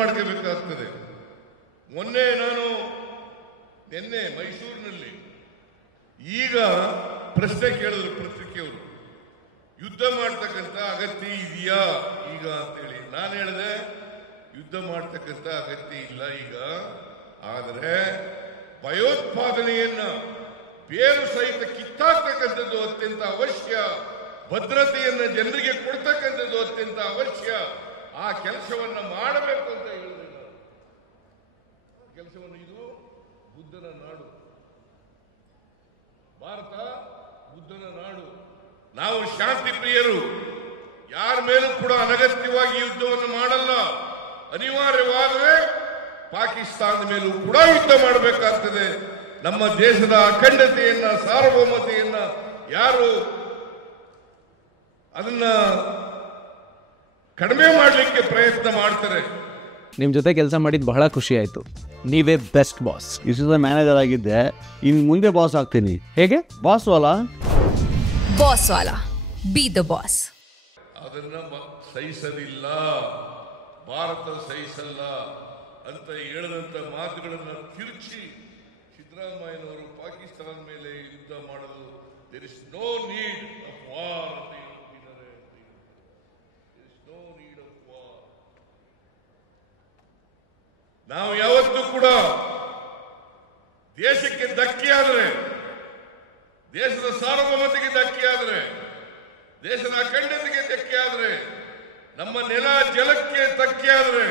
ಮಾಡ್ಕೋಬೇಕಾಗ್ತದೆ. ನಿನ್ನೆ ಮೈಸೂರಿನಲ್ಲಿ ಈಗ ಪ್ರಶ್ನೆ ಕೇಳಿದ್ರು ಪತ್ರಿಕೆಯವರು, ಯುದ್ಧ ಮಾಡ್ತಕ್ಕಂಥ ಅಗತ್ಯ ಇದೆಯಾ ಈಗ ಅಂತೇಳಿ. ನಾನು ಹೇಳಿದೆ ಯುದ್ಧ ಮಾಡ್ತಕ್ಕಂಥ ಅಗತ್ಯ ಇಲ್ಲ ಈಗ, ಆದರೆ ಭಯೋತ್ಪಾದನೆಯನ್ನ ಬೇರು ಸಹಿತ ಕಿತ್ತಾಕ್ತಕ್ಕಂಥದ್ದು ಅತ್ಯಂತ ಅವಶ್ಯ, ಭದ್ರತೆಯನ್ನ ಜನರಿಗೆ ಕೊಡ್ತಕ್ಕಂಥದ್ದು ಅತ್ಯಂತ ಅವಶ್ಯ. ಆ ಕೆಲಸವನ್ನ ಮಾಡಬೇಕು ಅಂತ ಹೇಳಿದೆ. ಕೆಲಸವನ್ನು, ಇದು ಬುದ್ಧನ ನಾಡು, ಭಾರತ ಬುದ್ಧನ ನಾಡು. ನಾವು ಶಾಂತಿ ಪ್ರಿಯರು, ಯಾರ ಮೇಲೂ ಕೂಡ ಅನಗತ್ಯವಾಗಿ ಯುದ್ಧವನ್ನು ಮಾಡಲ್ಲ. ಅನಿವಾರ್ಯವಾದರೆ ಪಾಕಿಸ್ತಾನದ ಮೇಲೂ ಕೂಡ ಯುದ್ಧ ಮಾಡಬೇಕಾಗ್ತದೆ. ನಮ್ಮ ದೇಶದ ಅಖಂಡತೆಯನ್ನ, ಸಾರ್ವಭೌಮತೆಯನ್ನ ಯಾರು ಅದನ್ನ ಕಡಿಮೆ ಮಾಡಲಿಕ್ಕೆ ಪ್ರಯತ್ನ ಮಾಡ್ತಾರೆ. ನಿಮ್ಮ ಜೊತೆ ಕೆಲಸ ಮಾಡಿದ್ದು ಬಹಳ ಖುಷಿ ಆಯಿತು. ನೀವೇ ಬೆಸ್ಟ್ ಬಾಸ್. ಇಷ್ಟದ ಮ್ಯಾನೇಜರ್ ಆಗಿದ್ದೆ, ಇನ್ನು ಮುಂದೆ ಬಾಸ್ ಆಗ್ತೀನಿ. ಹೇಗೆ? Boss Vala B the boss. ಅದನ್ನ ಸಹಿಸಲಿಲ್ಲ, ಭಾರತ ಸಹಿಸಲ್ಲ ಅಂತ ಹೇಳಿದಂತ ಮಾತುಗಳನ್ನು ತಿರುಚಿ ಸಿದ್ದರಾಮಯ್ಯನವರು ಪಾಕಿಸ್ತಾನ ಮೇಲೆ ಯುದ್ಧ ಮಾಡಲು there is no need of war ಅಂತ ಹೇಳ್ತಿದ್ದಾರೆ. There is no need of war. ನಾವು ಯಾವತ್ತೂ ಕೂಡ ದೇಶಕ್ಕೆ ಧಕ್ಕೆ ಆದರೆ, ದೇಶದ ಸಾರ್ವಭೌಮತೆಗೆ ಧಕ್ಕೆ ಆದರೆ, ದೇಶದ ಅಖಂಡತೆಗೆ ಧಕ್ಕೆ ಆದರೆ, ನಮ್ಮ ನೆಲ ಜಲಕ್ಕೆ ಧಕ್ಕೆ ಆದರೆ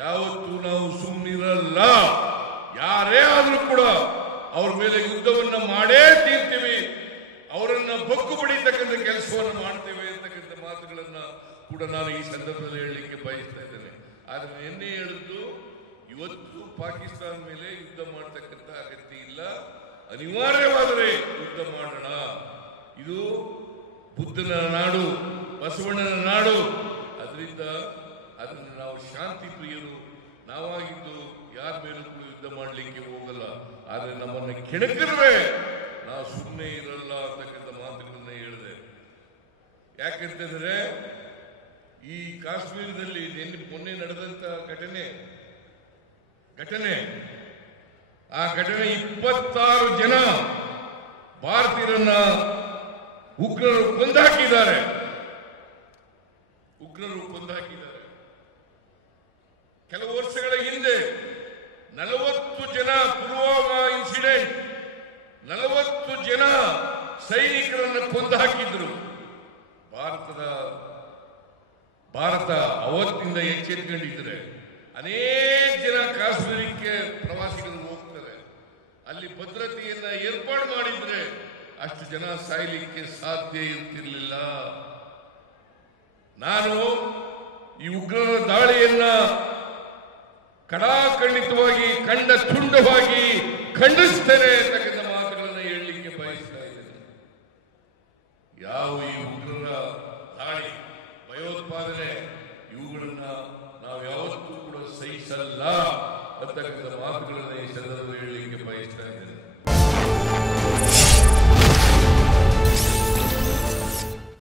ಯಾವತ್ತೂ ನಾವು ಸುಮ್ಮನಿರಲ್ಲ. ಯಾರೇ ಆದ್ರೂ ಕೂಡ ಅವ್ರ ಮೇಲೆ ಯುದ್ಧವನ್ನ ಮಾಡೇ ತೀರ್ತೀವಿ, ಅವರನ್ನ ಬಗ್ಗು ಬಡಿತಕ್ಕಂಥ ಕೆಲಸವನ್ನು ಮಾಡ್ತೇವೆ ಅಂತಕ್ಕಂಥ ಮಾತುಗಳನ್ನ ಕೂಡ ನಾನು ಈ ಸಂದರ್ಭದಲ್ಲಿ ಹೇಳಲಿಕ್ಕೆ ಬಯಸ್ತಾ ಇದ್ದೇನೆ. ಆದ್ರೆ ನಿನ್ನೆ ಹೇಳಿದ್ದು, ಇವತ್ತು ಪಾಕಿಸ್ತಾನ ಮೇಲೆ ಯುದ್ಧ ಮಾಡತಕ್ಕಂಥ ಅಗತ್ಯ ಇಲ್ಲ, ಅನಿವಾರ್ಯವಾದರೆ ಯುದ್ಧ ಮಾಡೋಣ. ಇದು ಬುದ್ಧನ ನಾಡು, ಬಸವಣ್ಣನ ನಾಡು. ಅದರಿಂದ ಅದನ್ನು ನಾವು ಶಾಂತಿ ಪ್ರಿಯರು ನಾವಾಗಿದ್ದು ಯಾರ ಮೇಲೂ ಕೂಡ ಯುದ್ಧ ಮಾಡಲಿಕ್ಕೆ ಹೋಗಲ್ಲ. ಆದರೆ ನಮ್ಮನ್ನು ಕೆಣಕಿದ್ರೆ ನಾವು ಸುಮ್ಮನೆ ಇರಲ್ಲ ಅಂತಕ್ಕಂಥ ಮಾತುಗಳನ್ನ ಹೇಳಿದೆ. ಯಾಕೆಂತಂದ್ರೆ ಈ ಕಾಶ್ಮೀರದಲ್ಲಿ ಮೊನ್ನೆ ನಡೆದಂತ ಘಟನೆ, ಆ ಘಟನೆ 26 ಜನ ಭಾರತೀಯರನ್ನ ಉಗ್ರರು ಕೊಂದಾಕಿದ್ದಾರೆ. ಕೆಲವು ವರ್ಷಗಳ ಹಿಂದೆ 40 ಜನ ಪುಲ್ವಾಮಾ ಇನ್ಸಿಡೆಂಟ್, 40 ಜನ ಸೈನಿಕರನ್ನು ಕೊಂದು ಹಾಕಿದ್ರು. ಭಾರತ ಅವತ್ತಿಂದ ಎಚ್ಚರಿಕೊಂಡಿದ್ರೆ ಅನೇಕ ಜನ ಕಾಶ್ಮೀರಕ್ಕೆ ಪ್ರವಾಸಿಗರು ಹೋಗ್ತಾರೆ. ಅಲ್ಲಿ ಭದ್ರತೆಯನ್ನ ಏರ್ಪಾಡು ಮಾಡಿದ್ರೆ ಅಷ್ಟು ಜನ ಸಾಯಲಿಕ್ಕೆ ಸಾಧ್ಯ ಇರ್ತಿರ್ಲಿಲ್ಲ. ನಾನು ಈ ಉಗ್ರರ ದಾಳಿಯನ್ನ ಕಡಾಖಂಡಿತವಾಗಿ ಖಂಡ ತುಂಡವಾಗಿ ಖಂಡಿಸ್ತೇನೆ ಅಂತಕ್ಕಂಥ ಮಾತುಗಳನ್ನು ಹೇಳಲಿಕ್ಕೆ ಬಯಸ್ತಾ ಇದ್ದೇನೆ. ಯಾವ ಈ ಉಗ್ರರ ದಾಳಿ, ಭಯೋತ್ಪಾದನೆ, ಇವುಗಳನ್ನ ನಾವು ಯಾವತ್ತೂ ಕೂಡ ಸಹಿಸಲ್ಲ ಅಂತಕ್ಕಂಥ ಮಾತುಗಳನ್ನು ಈ ಸಂದರ್ಭದಲ್ಲಿ ಹೇಳಲಿಕ್ಕೆ ಬಯಸ್ತಾ ಇದ್ದೇನೆ.